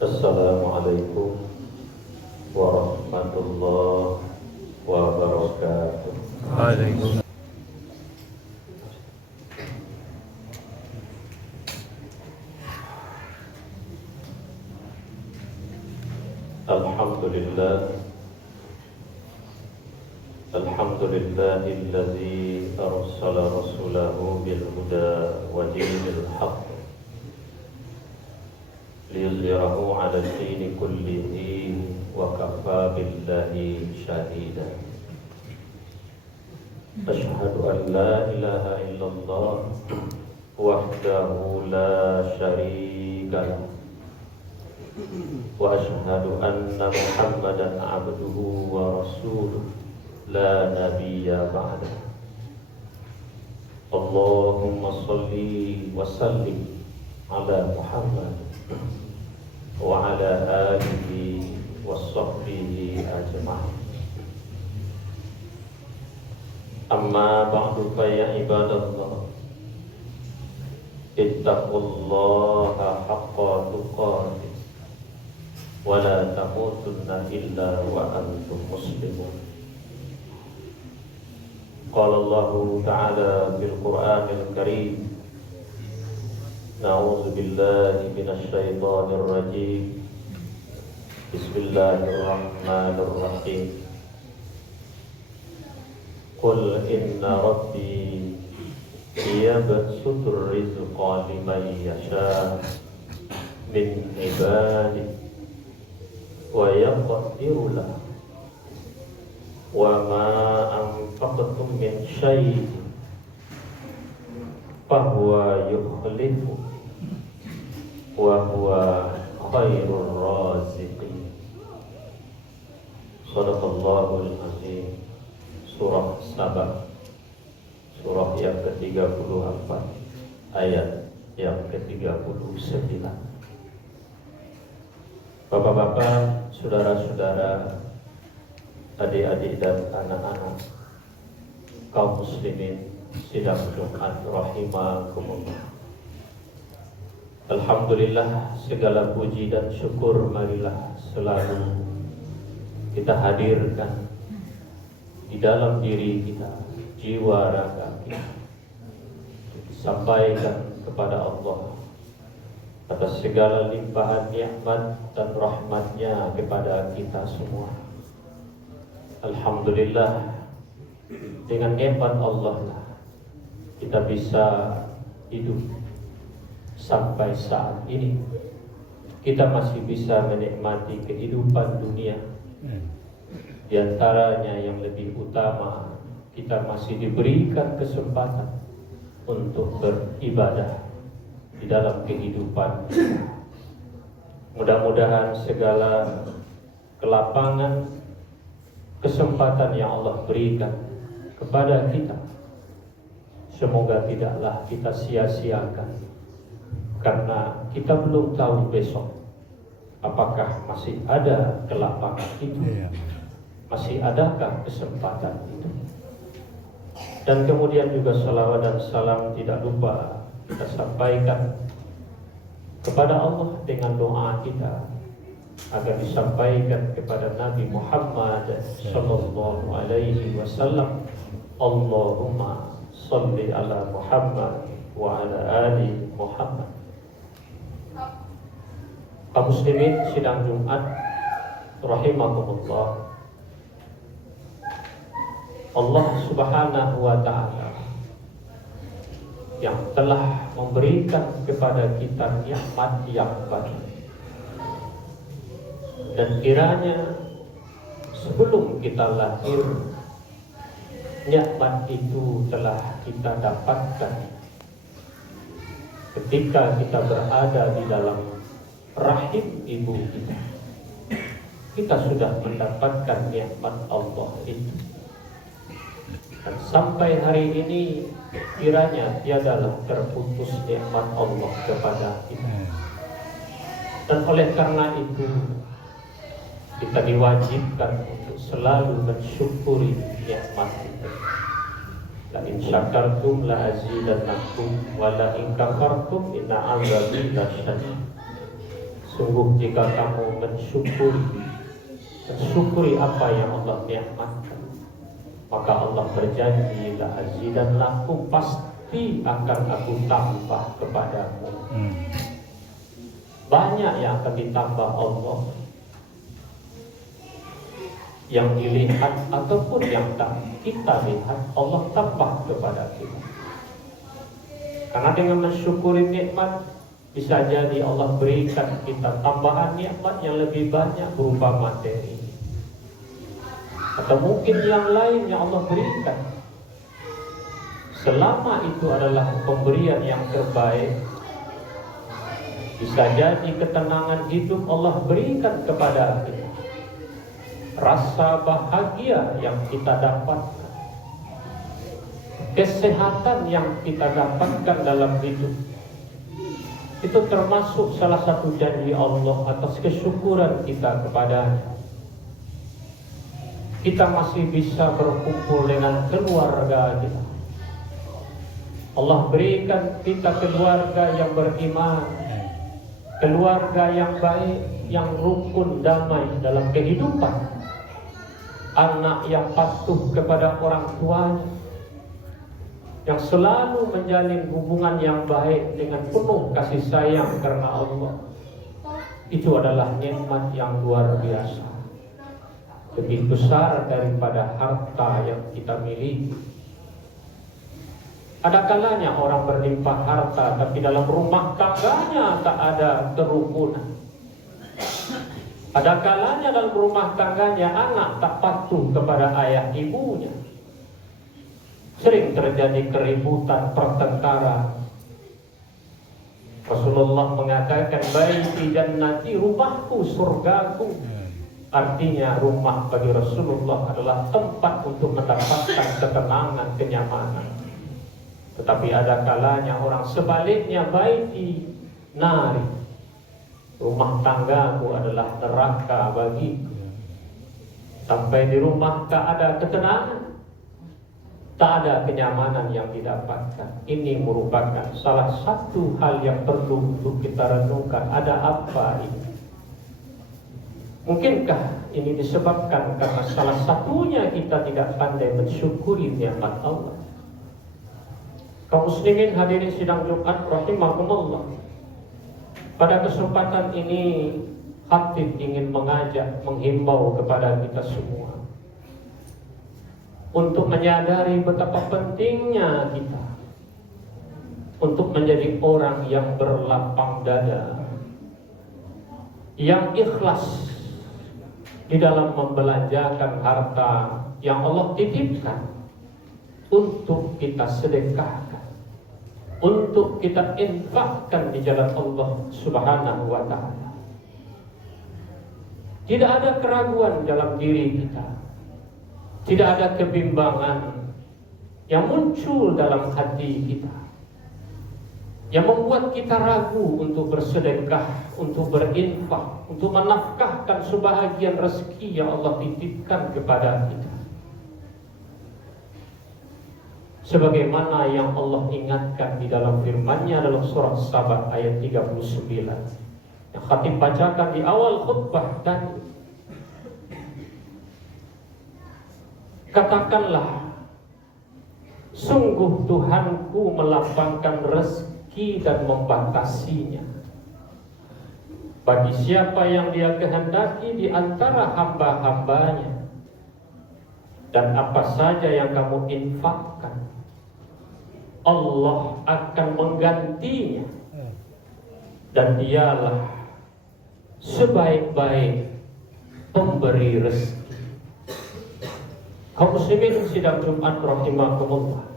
Assalamualaikum warahmatullahi wabarakatuh. Waalaikumsalam. Alhamdulillah, alhamdulillahilladzi arsala rasulahu bil huda wa dinil haqq liyuzhirahu 'ala ad-dini kullihi wa kafa billahi shahida. Asyhadu an la ilaha illallah wahdahu la syarika lahu wa asyhadu anna Muhammadan 'abduhu wa rasuluhu la nabiyya ba'dahu. Allahumma shalli wa sallim ala Muhammad wa ala alihi wa sahbihi ajma'in. Amma ba'du fa ya ibadallah, ittaqullaha haqqa tuqatih wa la tamutunna illa wa antum muslimun. Qala Allah ta'ala fil Qur'anil Karim, na'udzu billahi minasy syaithanir rajim. Bismillahirrahmanirrahim. Qul inna rabbi yabsutur rizqa liman yasha min ibadihi wa yaqdiru lahu wa ma anfaqtum min syai'in fahuwa yukhlifu wa huwa khairur raziqin. Shadaqallahul azim. Surah Saba, surah yang ke-34, ayat yang ke-39. Bapak-bapak, saudara-saudara, adik-adik dan anak-anak kaum muslimin sidang Jumat rahimakumullah. Alhamdulillah, segala puji dan syukur marilah selalu kita hadirkan di dalam diri kita, jiwa raga kita, sampaikan kepada Allah atas segala limpahan nikmat dan rahmatnya kepada kita semua. Alhamdulillah, dengan nikmat Allah lah kita bisa hidup sampai saat ini. Kita masih bisa menikmati kehidupan dunia. Di antaranya yang lebih utama, kita masih diberikan kesempatan untuk beribadah di dalam kehidupan kita. Mudah-mudahan segala kelapangan, kesempatan yang Allah berikan kepada kita, semoga tidaklah kita sia-siakan, karena kita belum tahu besok apakah masih ada kelapangan itu, masih adakah kesempatan itu. Dan kemudian juga salawat dan salam tidak lupa kita sampaikan kepada Allah dengan doa kita agar disampaikan kepada Nabi Muhammad sallallahu alaihi wasallam. Allahumma shalli ala Muhammad wa ala ali Muhammad. Kaum muslimin sidang Jumat rahimakumullah. Allah Subhanahu wa ta'ala yang telah memberikan kepada kita nikmat yang banyak, dan kiranya sebelum kita lahir nikmat itu telah kita dapatkan ketika kita berada di dalam rahim ibu kita. Kita sudah mendapatkan nikmat Allah itu, dan sampai hari ini kiranya tiadalah terputus nikmat Allah kepada kita. Dan oleh karena itu kita diwajibkan untuk selalu mensyukuri nikmat itu. La in syakartum la azidannakum wa la in kafartum inna 'adzabi lasyadid. Sungguh jika kamu mensyukuri apa yang Allah nikmatkan, maka Allah berjanji la azidannakum, pasti akan aku tambah kepadamu. Banyak yang akan ditambah Allah, yang dilihat ataupun yang tak kita lihat, Allah tambah kepada kita. Karena dengan mensyukuri nikmat, bisa jadi Allah berikan kita tambahan nikmat yang lebih banyak berupa materi, atau mungkin yang lain yang Allah berikan. Selama itu adalah pemberian yang terbaik, bisa jadi ketenangan hidup Allah berikan kepada kita, rasa bahagia yang kita dapatkan, kesehatan yang kita dapatkan dalam hidup. Itu termasuk salah satu janji Allah atas kesyukuran kita kepadanya. Kita masih bisa berkumpul dengan keluarga kita. Allah berikan kita keluarga yang beriman, keluarga yang baik, yang rukun, damai dalam kehidupan, anak yang patuh kepada orang tuanya, yang selalu menjalin hubungan yang baik dengan penuh kasih sayang karena Allah. Itu adalah nikmat yang luar biasa, lebih besar daripada harta yang kita miliki. Ada kalanya orang berlimpah harta, tapi dalam rumah tangganya tak ada kerukunan. Ada kalanya dalam rumah tangganya anak tak patuh kepada ayah ibunya. Sering terjadi keributan, pertengkaran. Rasulullah mengatakan, baiti jannati, rumahku surgaku. Artinya rumah bagi Rasulullah adalah tempat untuk mendapatkan ketenangan, kenyamanan. Tetapi ada kalanya orang sebaliknya, baiti nari, rumah tanggaku adalah neraka bagiku. Sampai di rumah tak ada ketenangan, tak ada kenyamanan yang didapatkan. Ini merupakan salah satu hal yang perlu untuk kita renungkan. Ada apa ini? Mungkinkah ini disebabkan karena salah satunya kita tidak pandai mensyukuri nikmat Allah? Kaum muslimin hadirin sidang Jumat rahimakumullah. Pada kesempatan ini Khatib ingin mengajak, menghimbau kepada kita semua untuk menyadari betapa pentingnya kita untuk menjadi orang yang berlapang dada, yang ikhlas di dalam membelanjakan harta yang Allah titipkan untuk kita sedekahkan, untuk kita infakkan di jalan Allah Subhanahu wa ta'ala. Tidak ada keraguan dalam diri kita, tidak ada kebimbangan yang muncul dalam hati kita, yang membuat kita ragu untuk bersedekah, untuk berinfak, untuk menafkahkan sebahagian rezeki yang Allah titipkan kepada kita. Sebagaimana yang Allah ingatkan di dalam firman-Nya dalam surat Saba ayat 39 yang Khatib bacakan di awal khutbah tadi. Katakanlah, sungguh Tuhanku melapangkan rezeki dan membatasinya bagi siapa yang Dia kehendaki di antara hamba-hambanya, dan apa saja yang kamu infakkan Allah akan menggantinya, dan Dialah sebaik-baik pemberi rezeki. Kaum muslimin sidang Jumat rahimakumullah.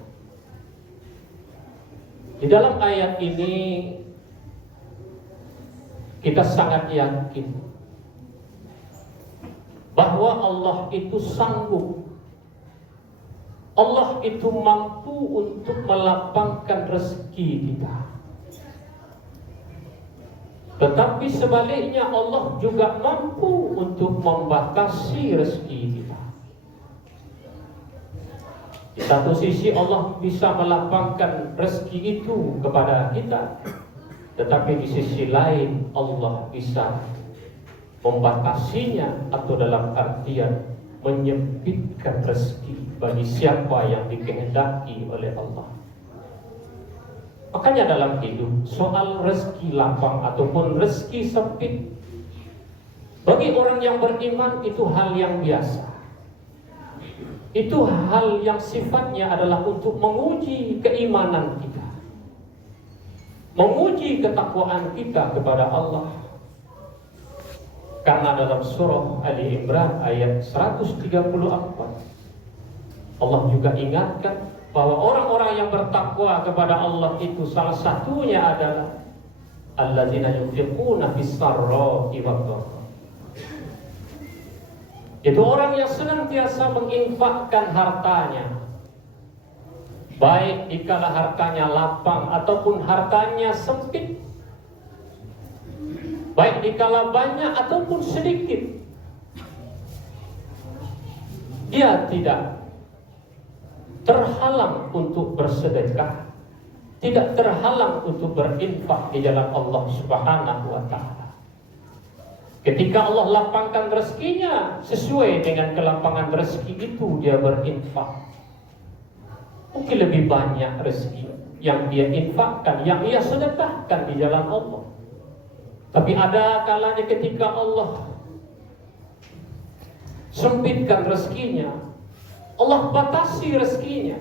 Di dalam ayat ini kita sangat yakin bahwa Allah itu sanggup, Allah itu mampu untuk melapangkan rezeki kita. Tetapi sebaliknya Allah juga mampu untuk membatasi rezeki kita. Di satu sisi Allah bisa melapangkan rezeki itu kepada kita, Tetapi di sisi lain Allah bisa membatasinya, atau dalam artian menyempitkan rezeki bagi siapa yang dikehendaki oleh Allah. Makanya dalam hidup soal rezeki lapang ataupun rezeki sempit bagi orang yang beriman itu hal yang biasa. Itu hal yang sifatnya adalah untuk menguji keimanan kita, menguji ketakwaan kita kepada Allah. Karena dalam surah Ali Imran ayat 134 Allah juga ingatkan bahwa orang-orang yang bertakwa kepada Allah itu salah satunya adalah alladzina yunfiquna fis-sarra'i wad-dharra. Itu orang yang senantiasa menginfakkan hartanya, baik dikala hartanya lapang ataupun hartanya sempit, baik dikala banyak ataupun sedikit. Dia tidak terhalang untuk bersedekah, tidak terhalang untuk berinfak di jalan Allah Subhanahu wa Ta'ala. Ketika Allah lapangkan rezekinya, sesuai dengan kelapangan rezeki itu dia berinfak. Mungkin lebih banyak rezeki yang dia infakkan, yang ia sedekahkan di jalan Allah. Tapi ada kalanya ketika Allah sempitkan rezekinya, Allah batasi rezekinya,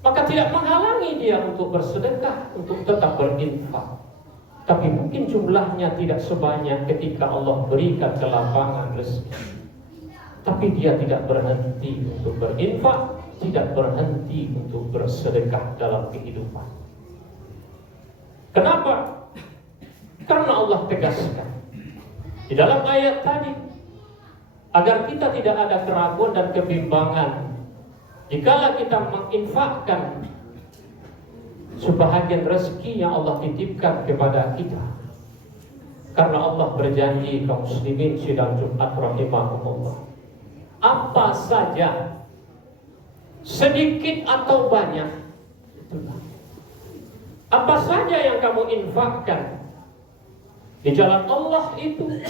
maka tidak menghalangi dia untuk bersedekah, untuk tetap berinfak. Tapi mungkin jumlahnya tidak sebanyak ketika Allah berikan kelapangan rezeki. Tapi dia tidak berhenti untuk berinfak, tidak berhenti untuk bersedekah dalam kehidupan. Kenapa? Karena Allah tegaskan di dalam ayat tadi, agar kita tidak ada keraguan dan kebimbangan dikala kita menginfakkan sebahagian rezeki yang Allah titipkan kepada kita. Karena Allah berjanji kaum muslimin sidang Jumat rahimahumullah, apa saja, sedikit atau banyak, apa saja yang kamu infakkan di jalan Allah itu,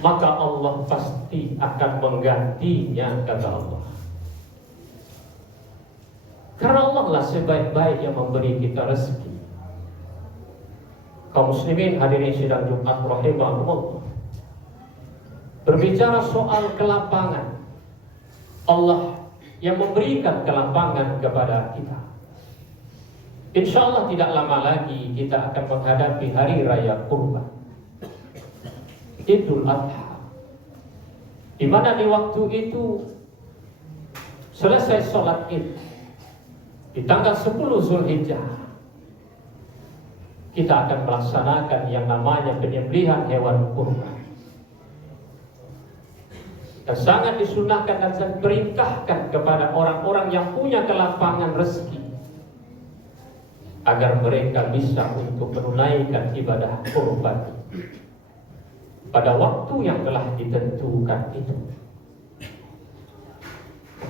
maka Allah pasti akan menggantinya, kata Allah. Karena Allah lah sebaik-baik yang memberi kita rezeki. Kaum muslimin hadirin sidang Jumat rahimahumullah, berbicara soal kelapangan, Allah yang memberikan kelapangan kepada kita. Insya Allah tidak lama lagi kita akan menghadapi hari raya Kurban, Idul Adha, di mana di waktu itu selesai sholat Id di tanggal 10 Zulhijjah, kita akan melaksanakan yang namanya penyembelihan hewan kurban. Dan sangat disunahkan dan sangat perintahkan kepada orang-orang yang punya kelapangan rezeki agar mereka bisa untuk menunaikan ibadah kurban pada waktu yang telah ditentukan itu.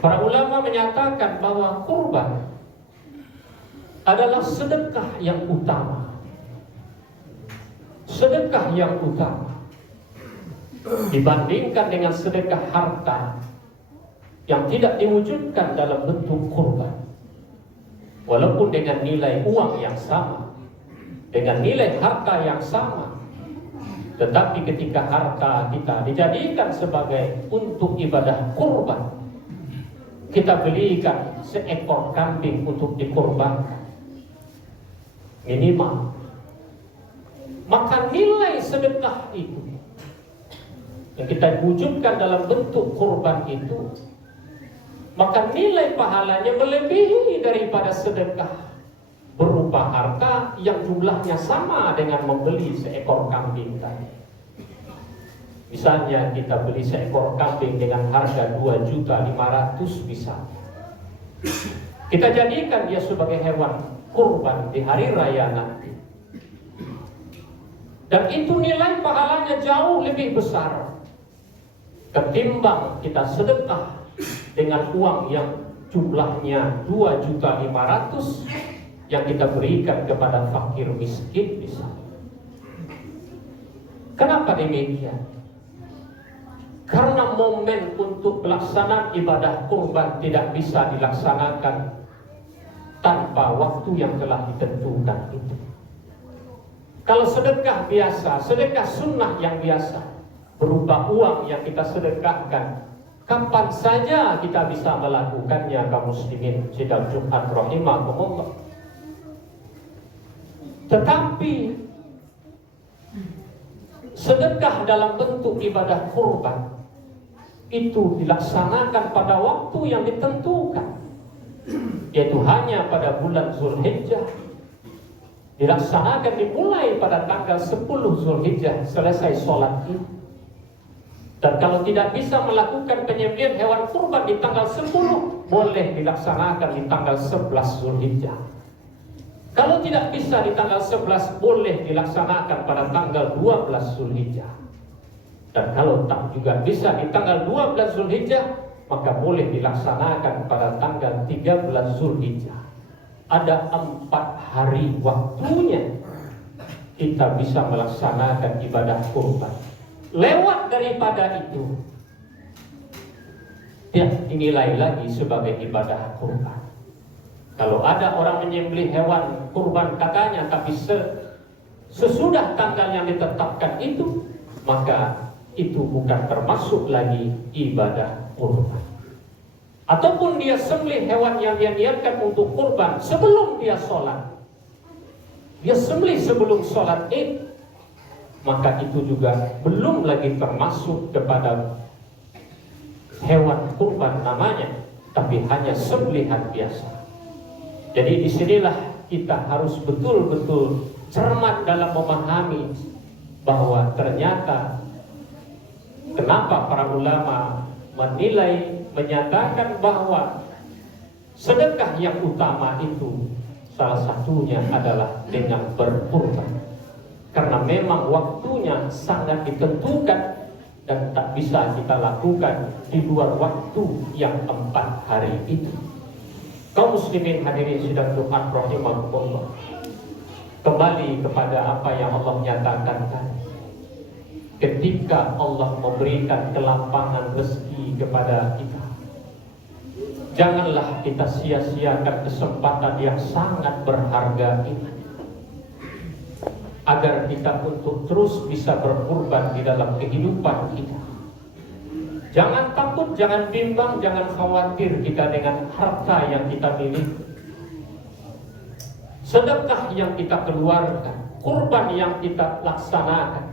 Para ulama menyatakan bahwa kurban adalah sedekah yang utama. Sedekah yang utama dibandingkan dengan sedekah harta yang tidak diwujudkan dalam bentuk kurban. Walaupun dengan nilai uang yang sama, dengan nilai harta yang sama, tetapi ketika harta kita dijadikan sebagai untuk ibadah kurban, kita belikan seekor kambing untuk dikurbankan minimal, maka nilai sedekah itu yang kita wujudkan dalam bentuk kurban itu, maka nilai pahalanya melebihi daripada sedekah berupa harta yang jumlahnya sama dengan membeli seekor kambing tadi. Misalnya kita beli seekor kambing dengan harga 2.500.000 misalnya, kita jadikan dia sebagai hewan kurban di hari raya nanti, dan itu nilai pahalanya jauh lebih besar ketimbang kita sedekah dengan uang yang jumlahnya 2.500.000 yang kita berikan kepada fakir miskin misalnya. Kenapa demikian? Karena momen untuk pelaksanaan ibadah kurban tidak bisa dilaksanakan tanpa waktu yang telah ditentukan itu. Kalau sedekah biasa, sedekah sunnah yang biasa, berupa uang yang kita sedekahkan, kapan saja kita bisa melakukannya kaum muslimin sidang Jumat rahimakumullah. Tetapi sedekah dalam bentuk ibadah kurban itu dilaksanakan pada waktu yang ditentukan, yaitu hanya pada bulan Zulhijjah. Dilaksanakan dimulai pada tanggal 10 Zulhijjah selesai sholat Id. Dan kalau tidak bisa melakukan penyembelihan hewan kurban di tanggal 10, boleh dilaksanakan di tanggal 11 Zulhijjah. Kalau tidak bisa di tanggal 11, boleh dilaksanakan pada tanggal 12 Zulhijjah. Dan kalau tak juga bisa di tanggal 12 Zulhijjah, maka boleh dilaksanakan pada tanggal 13 Zulhijjah. Ada 4 hari waktunya kita bisa melaksanakan ibadah kurban. Lewat daripada itu, dia dinilai lagi sebagai ibadah kurban. Kalau ada orang menyembelih hewan kurban katanya, tapi sesudah tanggal yang ditetapkan itu, maka itu bukan termasuk lagi ibadah kurban. Ataupun dia sembelih hewan yang dia niatkan untuk kurban sebelum dia sholat, dia sembelih sebelum sholat Id, maka itu juga belum lagi termasuk kepada hewan kurban namanya, tapi hanya sembelihan biasa. Jadi disinilah kita harus betul-betul cermat dalam memahami bahwa ternyata kenapa para ulama menyatakan bahwa sedekah yang utama itu salah satunya adalah dengan berkurban, karena memang waktunya sangat ditentukan dan tak bisa kita lakukan di luar waktu yang 4 hari itu. Kaum muslimin hadirin sidang Jumat rahimakumullah, kembali kepada apa yang Allah nyatakan tadi. Ketika Allah memberikan kelampangan rezeki kepada kita, janganlah kita sia-siakan kesempatan yang sangat berharga ini, agar kita untuk terus bisa berkurban di dalam kehidupan kita. Jangan takut, jangan bimbang, jangan khawatir kita dengan harta yang kita miliki. Sedekah yang kita keluarkan, kurban yang kita laksanakan,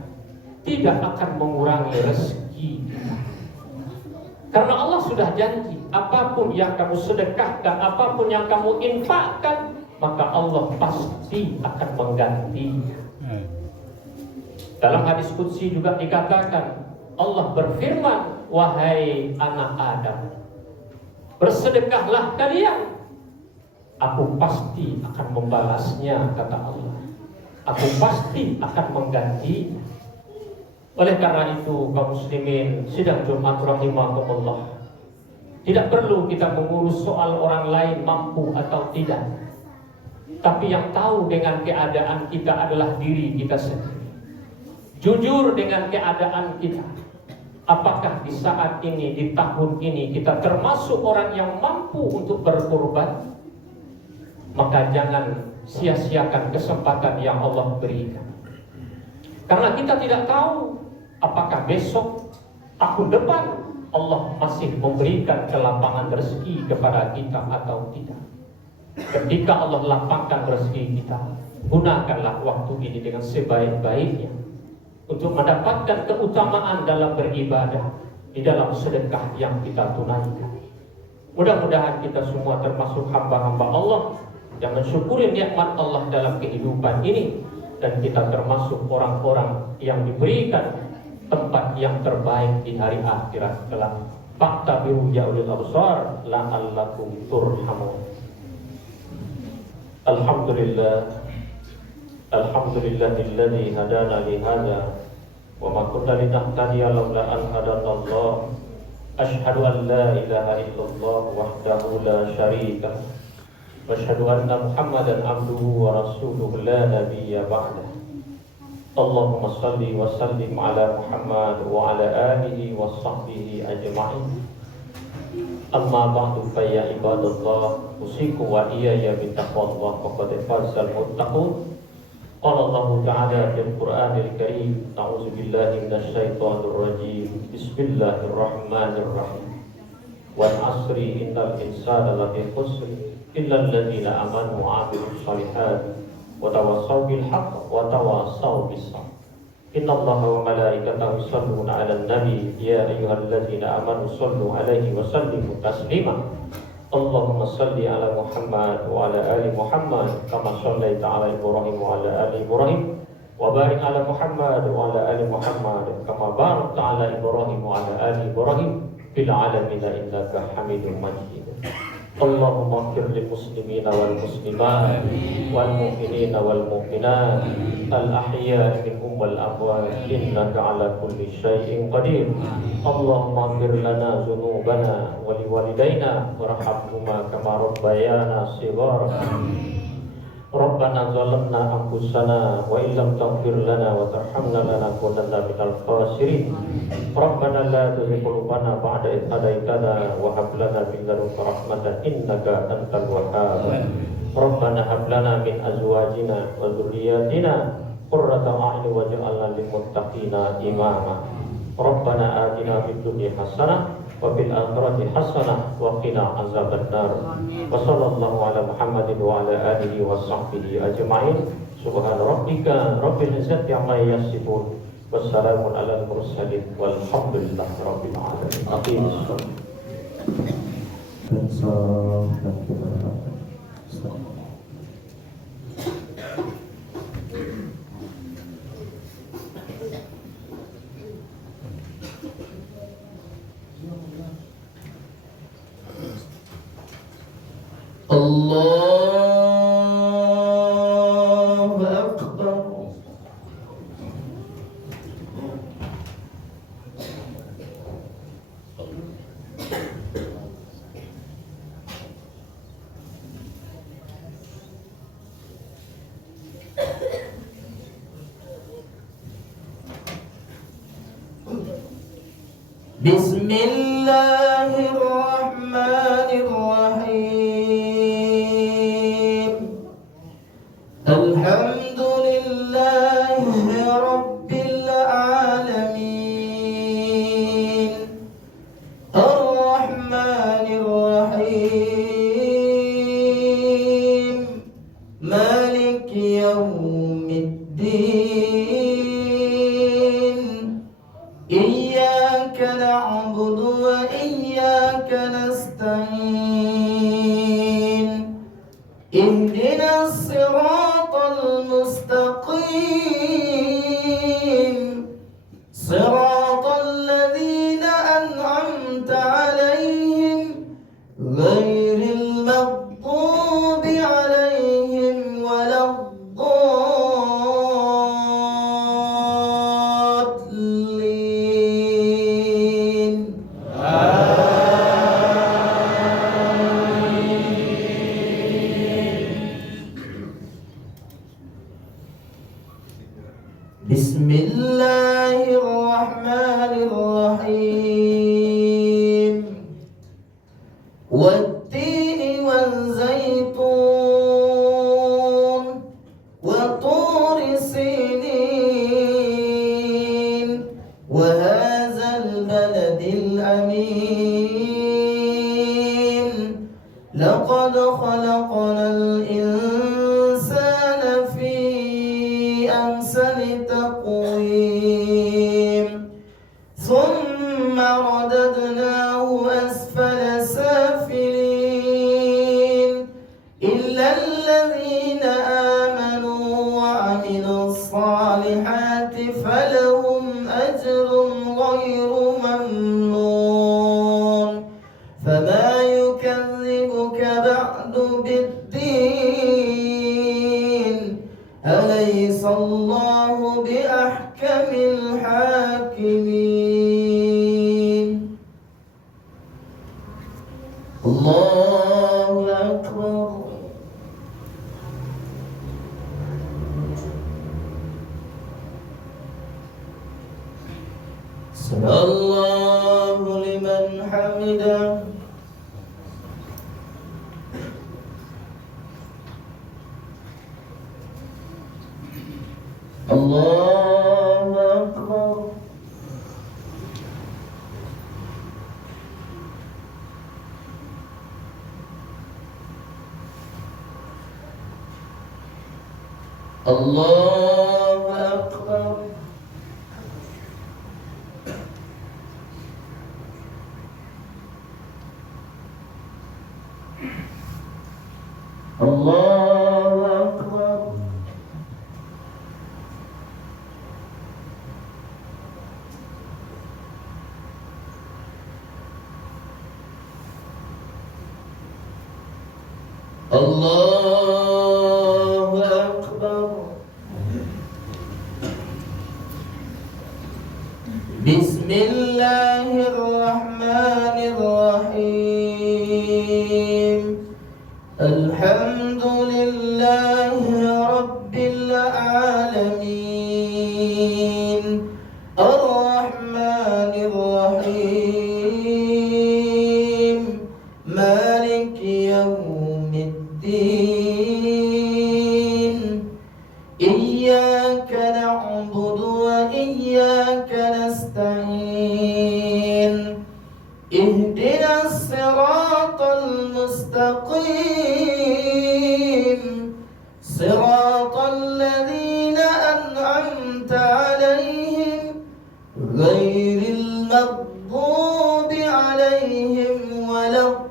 tidak akan mengurangi rezeki kita. Karena Allah sudah janji, apapun yang kamu sedekahkan, apapun yang kamu infakkan, maka Allah pasti akan menggantinya. Dalam hadis qudsi juga dikatakan, Allah berfirman, wahai anak Adam, bersedekahlah kalian, aku pasti akan membalasnya, kata Allah. Aku pasti akan menggantinya. Oleh karena itu, kaum muslimin sidang Jumat rahimakumullah, tidak perlu kita mengurus soal orang lain mampu atau tidak, tapi yang tahu dengan keadaan kita adalah diri kita sendiri. Jujur dengan keadaan kita. Apakah di saat ini, di tahun ini, kita termasuk orang yang mampu untuk berkorban? Maka jangan sia-siakan kesempatan yang Allah berikan. Karena kita tidak tahu apakah besok, tahun depan Allah masih memberikan kelapangan rezeki kepada kita atau tidak. Ketika Allah lapangkan rezeki kita, gunakanlah waktu ini dengan sebaik-baiknya untuk mendapatkan keutamaan dalam beribadah, di dalam sedekah yang kita tunaikan. Mudah-mudahan kita semua termasuk hamba-hamba Allah yang mensyukuri nikmat Allah dalam kehidupan ini, dan kita termasuk orang-orang yang diberikan tempat yang terbaik di hari akhirat kelak. Fa'tabiru ya ulil absar la'allakum turhamun. Alhamdulillahilladzi hadana li hadza wa ma kunna linahtadiya laula an hadanallah. Asyhadu an la ilaha illallah wahdahu la syarika وأشهد أن محمدا عبده ورسوله لا نبي بعده. اللهم صل وسلم على محمد وعلى آله وصحبه أجمعين. أما بعد فيا عباد الله أوصيكم وإياي بتقوى الله فقد فاز المتقون. قال الله تعالى في القرآن الكريم: أعوذ بالله من الشيطان الرجيم. بسم الله الرحمن الرحيم. والعصر إن الإنسان لفي خسر إلا الذين آمنوا وعملوا الصالحات وتواصوا بالحق وتواصوا بالصبر. إن الله وملائكته يصلون على النبي يا أيها الذين آمنوا صلوا عليه وسلموا تسليما. اللهم صل على محمد وعلى آل محمد كما صليت على إبراهيم وعلى آل إبراهيم وبارك على محمد وعلى آل محمد كما باركت على إبراهيم وعلى آل إبراهيم في العالمين إنك حميد مجيد. اللهم اغفر للمسلمين والمسلمات والمؤمنين والمؤمنات الأحياء منهم والأموات إنك على كل شيء قدير. اللهم اغفر لنا ذنوبنا ولوالدينا وارحمهما كما ربيانا صغارا. ربنا ظلمنا أنفسنا وإن لم تغفر لنا وترحمنا لنكونن من الخاسرين. ربنا لا تزغ قلوبنا بعد إذ هديتنا وهب لنا من لدنك رحمة إنك أنت الوهاب. ربنا هب لنا من أزواجنا وذرياتنا قرة أعين واجعلنا للمتقين إماما. ربنا آتنا في الدنيا حسنة وفي الآخرة حسنة وقنا عذاب النار. وصلى الله على محمد وعلى آله وصحبه أجمعين. سبحان ربك رب العزة عما يصفون والسلام على المرسلين والحمد لله رب العالمين. أقيم الصلاة. Allahu Akbar. Bismillahirrahmanirrahim. Alhamdulillahi Rabbil Alamin. Ar-Rahmanir-Rahim. Maliki Yawmiddin. Iyyaka na'budu wa iyyaka nasta'in. Ihdinas siratal mustaqim. Siratal ladzina an'amta 'alaihim ghairil maghdubi 'alaihim waladdallin. Bismillahirrahmanirrahim. Wat-tini waz-zaytun wa turi sinin wa hadzal baladil amin. Laqad khalaqnal insana fi ahsani taqwim. Thumma radadnahu asfala safilin. Illa alladhina amanu wa 'amilus salihati falahum ajrun ghayru mamnun. Fama yukazzibuka ba'du bid-din. Alaysa Allahu biahkamil hakimin. Allahu Akbar. الله لمن حمده. الله أكبر. الله أكبر. الله أكبر. الله أكبر. بسم الله الرحمن الرحيم. الحمد لله رب العالمين. الرحمن الرحيم. مالك يوم الدين. إياك نعبد وإياك نستعين. اهدنا الصراط المستقيم. صراط الذين أنعمت عليهم غير المغضوب عليهم ولا الضالين.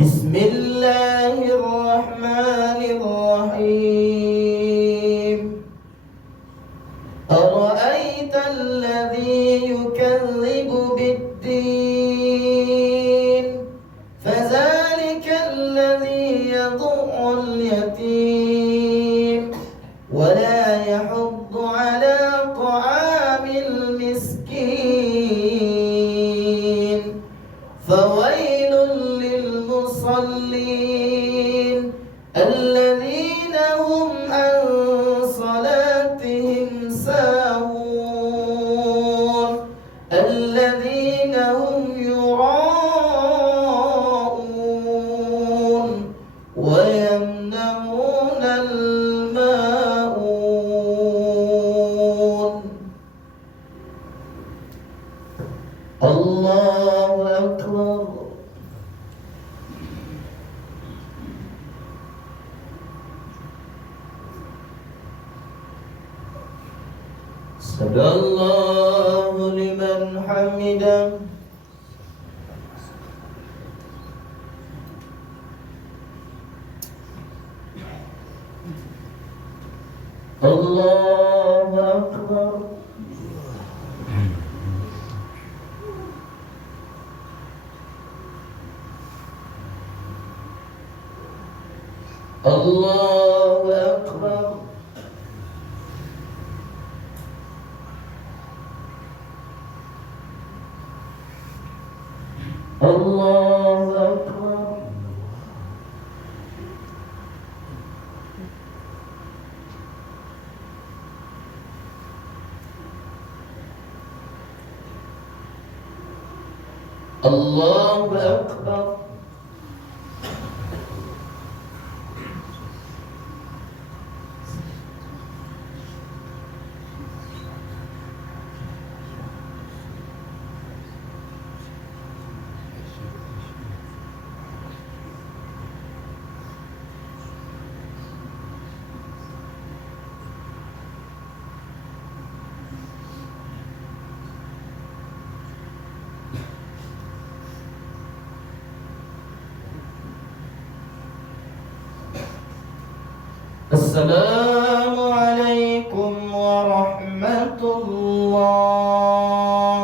بسم الله الرحمن الرحيم. أرأيت الذي يكذب بالدين فذلك الذي يضع اليتيم ولا يحض على طعام المسكين. فويل للمصلين الذين هم عن صلاتهم ساهون الذين هم يراءون ويمنعون الماءون. الله أكبر. صدق الله لمن حمده. الله أكبر. الله أكبر. الله أكبر. الله أكبر. السلام عليكم ورحمة الله.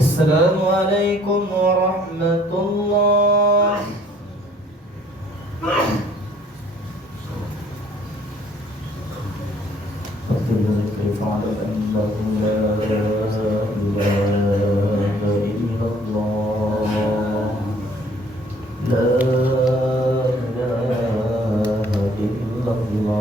السلام عليكم ورحمة الله. كيف علم أنه Allah.